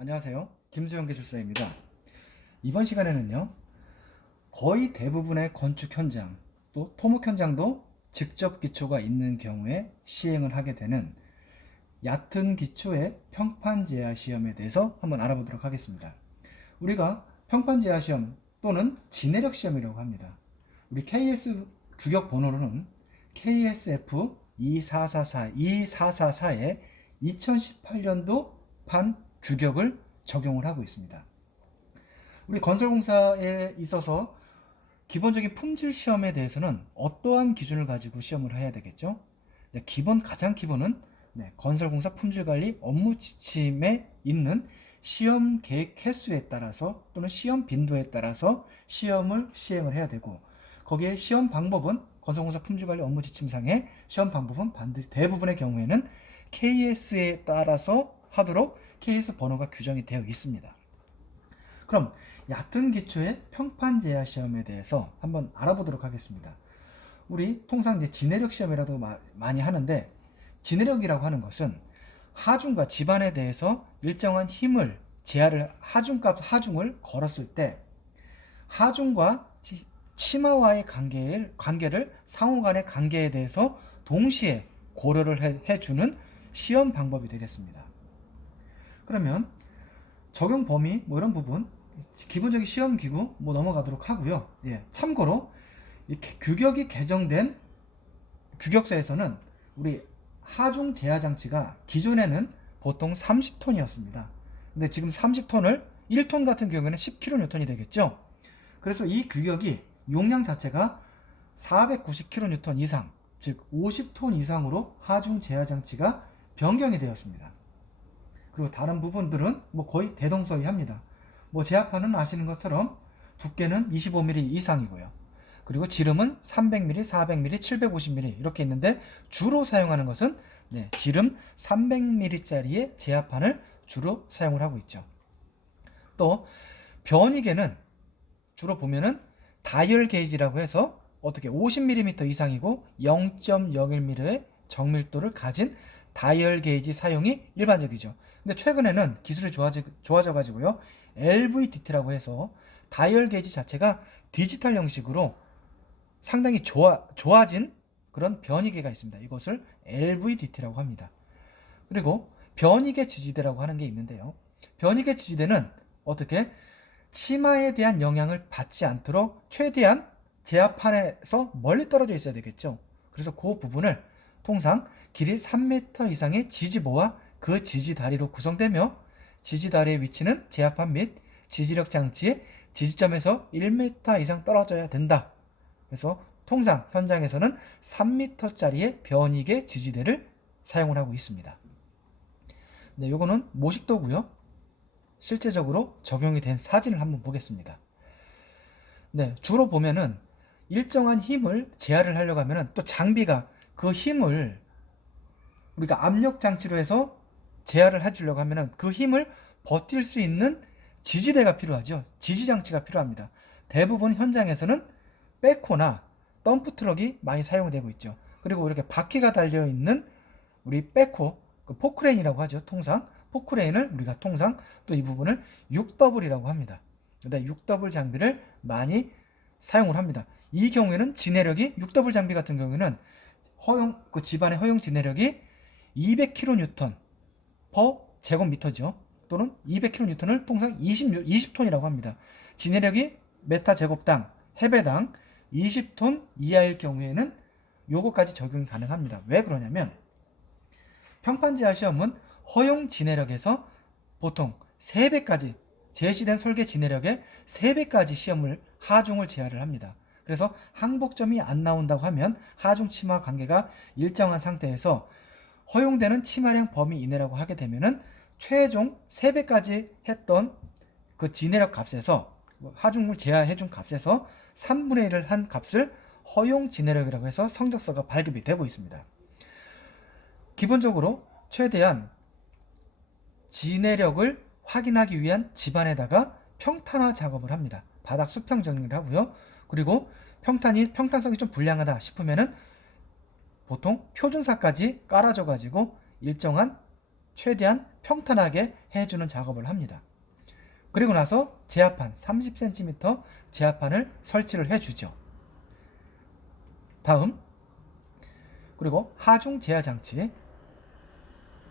안녕하세요. 김수영 기술사입니다. 이번 시간에는요, 거의 대부분의 건축 현장, 또 토목 현장도 직접 기초가 있는 경우에 시행을 하게 되는 얕은 기초의 평판 제하 시험에 대해서 한번 알아보도록 하겠습니다. 우리가 평판 제하 시험 또는 지내력 시험이라고 합니다. 우리 KS 규격 번호로는 KSF 2444의 2018년도 판 규격을 적용을 하고 있습니다. 우리 건설공사에 있어서 기본적인 품질 시험에 대해서는 어떠한 기준을 가지고 시험을 해야 되겠죠? 가장 기본은 건설공사 품질관리 업무 지침에 있는 시험 계획 횟수에 따라서 또는 시험 빈도에 따라서 시험을 시행을 해야 되고, 거기에 시험 방법은 건설공사 품질관리 업무 지침상의 시험 방법은 반드시 대부분의 경우에는 KS에 따라서 하도록 KS 번호가 규정이 되어 있습니다. 그럼 얕은 기초의 평판 제하 시험에 대해서 한번 알아보도록 하겠습니다. 우리 통상 이제 지내력 시험이라도 많이 하는데, 지내력이라고 하는 것은 하중과 지반에 대해서 일정한 힘을 제하를 하중을 걸었을 때 하중과 치마와의 관계를 상호간의 관계에 대해서 동시에 고려를 해주는 시험 방법이 되겠습니다. 그러면 적용 범위 이런 부분 기본적인 시험 기구 넘어가도록 하고요. 참고로 이렇게 규격이 개정된 규격서에서는 우리 하중 제하 장치가 기존에는 보통 30톤이었습니다. 근데 지금 30톤을 1톤 같은 경우에는 10kN이 되겠죠. 그래서 이 규격이 용량 자체가 490kN 이상, 즉 50톤 이상으로 하중 제하 장치가 변경이 되었습니다. 그리고 다른 부분들은 거의 대동소이합니다. 제합판은 아시는 것처럼 두께는 25mm 이상이고요. 그리고 지름은 300mm, 400mm, 750mm 이렇게 있는데, 주로 사용하는 것은 지름 300mm짜리의 제합판을 주로 사용을 하고 있죠. 또 변이계는 주로 보면은 다이얼 게이지라고 해서 어떻게 50mm 이상이고 0.01mm의 정밀도를 가진 다이얼 게이지 사용이 일반적이죠. 근데 최근에는 기술이 좋아져 가지고요, LVDT라고 해서 다이얼 게이지 자체가 디지털 형식으로 상당히 좋아진 그런 변이계가 있습니다. 이것을 LVDT라고 합니다. 그리고 변이계 지지대라고 하는 게 있는데요, 변이계 지지대는 어떻게 치마에 대한 영향을 받지 않도록 최대한 제압판에서 멀리 떨어져 있어야 되겠죠. 그래서 그 부분을 통상 길이 3m 이상의 지지보와 그 지지다리로 구성되며, 지지다리의 위치는 제압판 및 지지력 장치의 지지점에서 1m 이상 떨어져야 된다. 그래서 통상 현장에서는 3m짜리의 변이계 지지대를 사용을 하고 있습니다. 요거는 모식도고요. 실제적으로 적용이 된 사진을 한번 보겠습니다. 주로 보면은 일정한 힘을 제어를 하려고 하면은 또 장비가 그 힘을 우리가 압력 장치로 해서 제어를 해주려고 하면은 그 힘을 버틸 수 있는 지지대가 필요하죠. 지지장치가 필요합니다. 대부분 현장에서는 백호나 덤프트럭이 많이 사용되고 있죠. 그리고 이렇게 바퀴가 달려있는 우리 백호, 포크레인이라고 하죠. 통상 포크레인을 우리가 통상 또 이 부분을 6W이라고 합니다. 6W 장비를 많이 사용을 합니다. 이 경우에는 지내력이 6W 장비 같은 경우에는 집안의 허용 지내력이 200kN per 제곱미터죠. 또는 200kN을 통상 20톤이라고 합니다. 지내력이 메타 제곱당 해배당 20톤 이하일 경우에는 요거까지 적용이 가능합니다. 왜 그러냐면 평판 제하 시험은 허용 지내력에서 보통 3배까지 제시된 설계 지내력의 3배까지 시험을 하중을 제하를 합니다. 그래서 항복점이 안 나온다고 하면 하중 치마 관계가 일정한 상태에서 허용되는 치마량 범위 이내라고 하게 되면은 최종 3배까지 했던 그 지내력 값에서 하중을 제하해준 값에서 3분의 1을 한 값을 허용 지내력이라고 해서 성적서가 발급이 되고 있습니다. 기본적으로 최대한 지내력을 확인하기 위한 집안에다가 평탄화 작업을 합니다. 바닥 수평 정리를 하고요. 그리고 평탄성이 좀 불량하다 싶으면은 보통 표준사까지 깔아줘 가지고 일정한 최대한 평탄하게 해주는 작업을 합니다. 그리고 나서 제압판 30cm 제압판을 설치를 해주죠. 다음, 그리고 하중 제어 장치,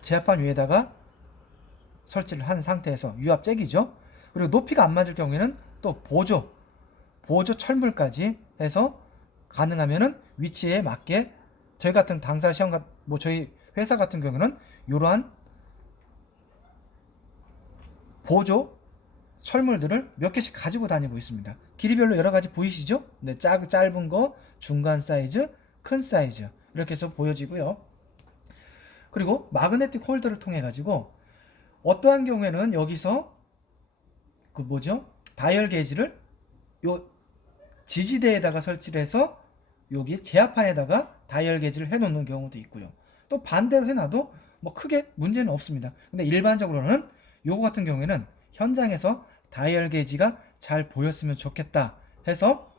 제압판 위에다가 설치를 한 상태에서 유압 잭이죠. 그리고 높이가 안 맞을 경우에는 또 보조 철물까지 해서 가능하면은 위치에 맞게, 저희 같은 당사 시험 저희 회사 같은 경우는 이러한 보조 철물들을 몇 개씩 가지고 다니고 있습니다. 길이별로 여러 가지 보이시죠? 네, 짧은 거, 중간 사이즈, 큰 사이즈 이렇게 해서 보여지고요. 그리고 마그네틱 홀더를 통해 가지고 어떠한 경우에는 여기서 다이얼 게이지를 요 지지대에다가 설치를 해서 여기 제압판에다가 다이얼 게이지를 해 놓는 경우도 있고요. 또 반대로 해놔도 뭐 크게 문제는 없습니다. 근데 일반적으로는 요거 같은 경우에는 현장에서 다이얼 게이지가 잘 보였으면 좋겠다 해서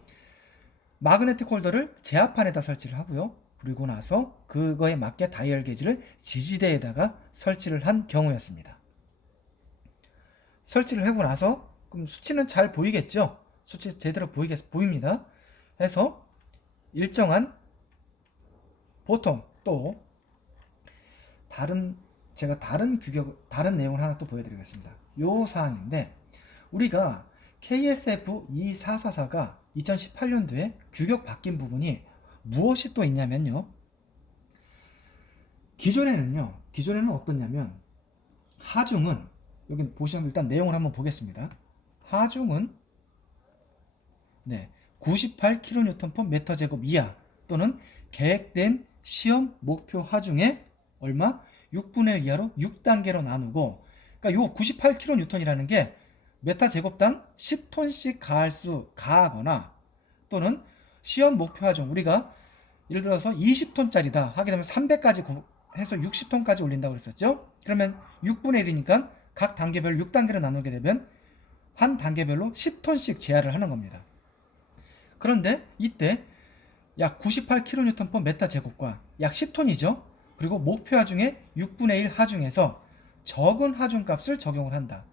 마그네틱 홀더를 제압판에다 설치를 하고요. 그리고 나서 그거에 맞게 다이얼 게이지를 지지대에다가 설치를 한 경우였습니다. 설치를 하고 나서 그럼 수치는 잘 보이겠죠? 수치 제대로 보입니다. 해서 일정한, 보통 또 제가 다른 내용을 하나 또 보여드리겠습니다. 요 사항인데, 우리가 KSF 2444가 2018년도에 규격 바뀐 부분이 무엇이 또 있냐면요. 기존에는 어떻냐면, 하중은, 여기 보시면 일단 내용을 한번 보겠습니다. 하중은 98kNm/m 이하 또는 계획된 시험 목표 하중의 얼마? 6분의 1 이하로 6단계로 나누고, 그러니까 요 98kN이라는 게 메타 제곱당 10톤씩 가하거나 또는 시험 목표 하중, 우리가 예를 들어서 20톤짜리다 하게 되면 300까지 해서 60톤까지 올린다고 그랬었죠. 그러면 6분의 1이니까 각 단계별로 6단계로 나누게 되면 한 단계별로 10톤씩 제한을 하는 겁니다. 그런데 이때 약 98kNm 메타-제곱과 약 10톤이죠. 그리고 목표 하중의 6분의 1 하중에서 적은 하중값을 적용을 한다.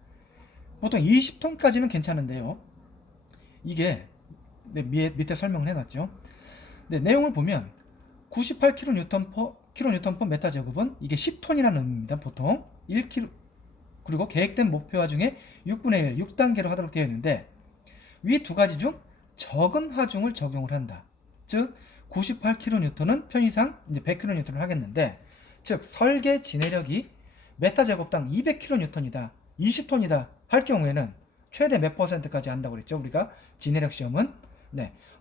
보통 20톤까지는 괜찮은데요. 이게 밑에 설명을 해놨죠. 내용을 보면 98kNm 메타-제곱은 이게 10톤이라는 의미입니다. 보통 1kg, 그리고 계획된 목표 하중의 6분의 1, 6단계로 하도록 되어 있는데, 위 두 가지 중 적은 하중을 적용을 한다. 즉 98kN은 편의상 이제 100kN를 하겠는데, 즉 설계 진해력이 메타 제곱당 200kN이다, 20톤이다 할 경우에는 최대 몇 %까지 한다고 그랬죠? 우리가 진해력 시험은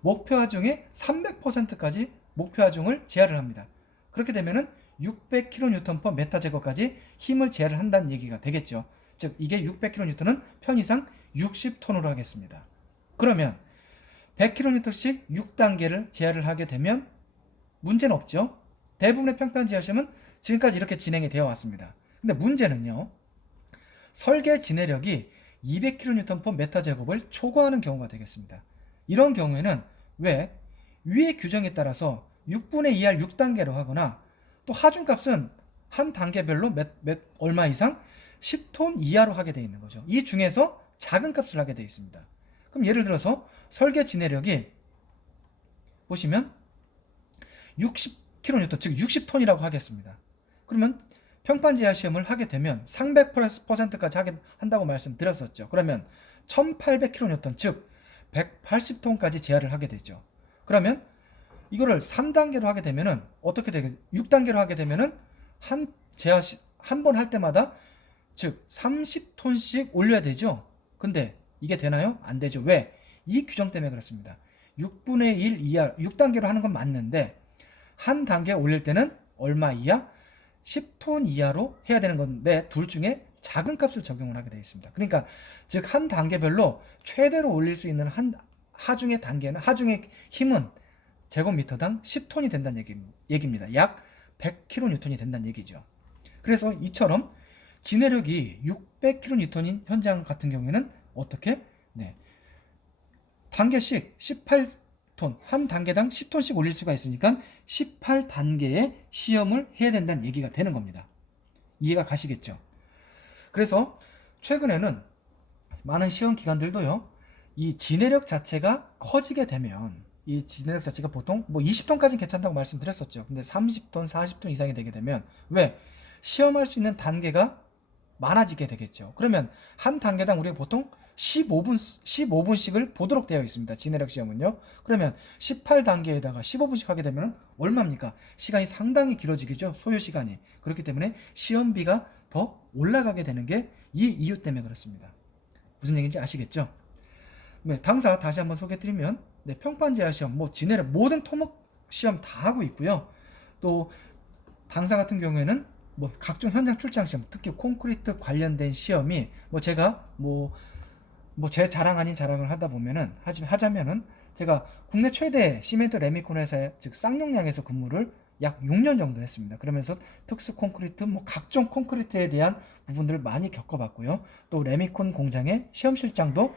목표 하중의 300%까지 목표 하중을 제한을 합니다. 그렇게 되면은 600kN 메타 제곱까지 힘을 제한을 한다는 얘기가 되겠죠. 즉 이게 600kN은 편의상 60톤으로 하겠습니다. 그러면 100kN씩 6단계를 제한을 하게 되면 문제는 없죠. 대부분의 평판 제어 시험은 지금까지 이렇게 진행이 되어 왔습니다. 근데 문제는요, 설계 진해력이 200kN 메타 제곱을 초과하는 경우가 되겠습니다. 이런 경우에는 왜 위의 규정에 따라서 6분의 2할 6단계로 하거나, 또 하중값은 한 단계별로 얼마 이상 10톤 이하로 하게 되어 있는 거죠. 이 중에서 작은 값을 하게 되어 있습니다. 그럼 예를 들어서 설계 진해력이 보시면 60kN, 즉 60톤이라고 하겠습니다. 그러면 평판 제한 시험을 하게 되면 300%까지 하게 한다고 말씀드렸었죠. 그러면 1800kN, 즉 180톤까지 제한을 하게 되죠. 그러면 이거를 3단계로 하게 되면은 어떻게 되겠죠? 6단계로 하게 되면은 한 번 할 때마다 즉 30톤씩 올려야 되죠. 근데 이게 되나요? 안 되죠. 왜? 이 규정 때문에 그렇습니다. 6분의 1 이하 6단계로 하는 건 맞는데, 한 단계 올릴 때는 얼마 이하? 10톤 이하로 해야 되는 건데, 둘 중에 작은 값을 적용을 하게 되어 있습니다. 그러니까 즉 한 단계별로 최대로 올릴 수 있는 하중의 힘은 제곱미터당 10톤이 된다는 얘기입니다. 약 100kN이 된다는 얘기죠. 그래서 이처럼 진해력이 600kN인 현장 같은 경우에는 어떻게? 단계씩 18톤, 한 단계당 10톤씩 올릴 수가 있으니까 18단계의 시험을 해야 된다는 얘기가 되는 겁니다. 이해가 가시겠죠? 그래서 최근에는 많은 시험 기관들도요, 이 지내력 자체가 커지게 되면, 이 지내력 자체가 보통 뭐 20톤까지는 괜찮다고 말씀드렸었죠. 근데 30톤, 40톤 이상이 되게 되면, 왜? 시험할 수 있는 단계가 많아지게 되겠죠. 그러면 한 단계당 우리가 보통 15분씩을 보도록 되어 있습니다. 지내력 시험은요. 그러면 18단계에다가 15분씩 하게 되면 얼마입니까? 시간이 상당히 길어지겠죠. 소요 시간이. 그렇기 때문에 시험비가 더 올라가게 되는 게 이 이유 때문에 그렇습니다. 무슨 얘기인지 아시겠죠? 네, 당사 다시 한번 소개해드리면, 네, 평판제하 시험, 뭐 지내력 모든 토목 시험 다 하고 있고요. 또 당사 같은 경우에는 뭐 각종 현장 출장 시험, 특히 콘크리트 관련된 시험이 뭐 제가 뭐 제 자랑 아닌 자랑을 하다 보면은 하자면은 제가 국내 최대 시멘트 레미콘 회사 즉 쌍용량에서 근무를 약 6년 정도 했습니다. 그러면서 특수 콘크리트 뭐 각종 콘크리트에 대한 부분들을 많이 겪어봤고요. 또 레미콘 공장의 시험 실장도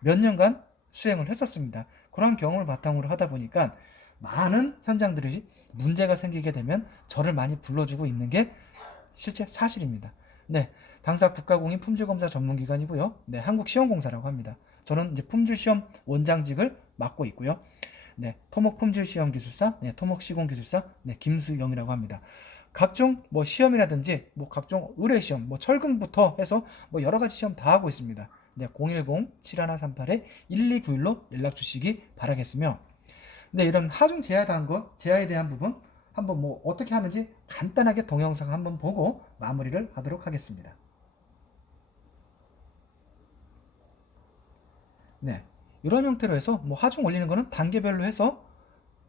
몇 년간 수행을 했었습니다. 그런 경험을 바탕으로 하다 보니까 많은 현장들이 문제가 생기게 되면 저를 많이 불러주고 있는 게 실제 사실입니다. 네, 당사 국가공인 품질검사 전문기관이고요. 네, 한국시험공사라고 합니다. 저는 이제 품질시험 원장직을 맡고 있고요. 네, 토목품질시험기술사, 네, 토목시공기술사, 네, 김수영이라고 합니다. 각종 뭐 시험이라든지 뭐 각종 의뢰시험, 뭐 철근부터 해서 뭐 여러 가지 시험 다 하고 있습니다. 네, 010-7138-1291로 연락 주시기 바라겠으며, 네, 이런 하중 제야에 대한 부분 한번 뭐 어떻게 하는지 간단하게 동영상 한번 보고 마무리를 하도록 하겠습니다. 네, 이런 형태로 해서 뭐 하중 올리는 거는 단계별로 해서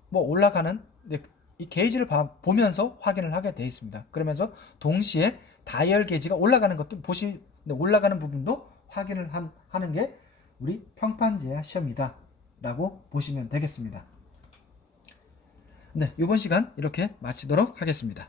뭐 올라가는, 네, 이 게이지를 보면서 확인을 하게 되어 있습니다. 그러면서 동시에 다이얼 게이지가 올라가는 것도 네, 올라가는 부분도 확인을 하는 게 우리 평판제야 시험이다 라고 보시면 되겠습니다. 네, 이번 시간 이렇게 마치도록 하겠습니다.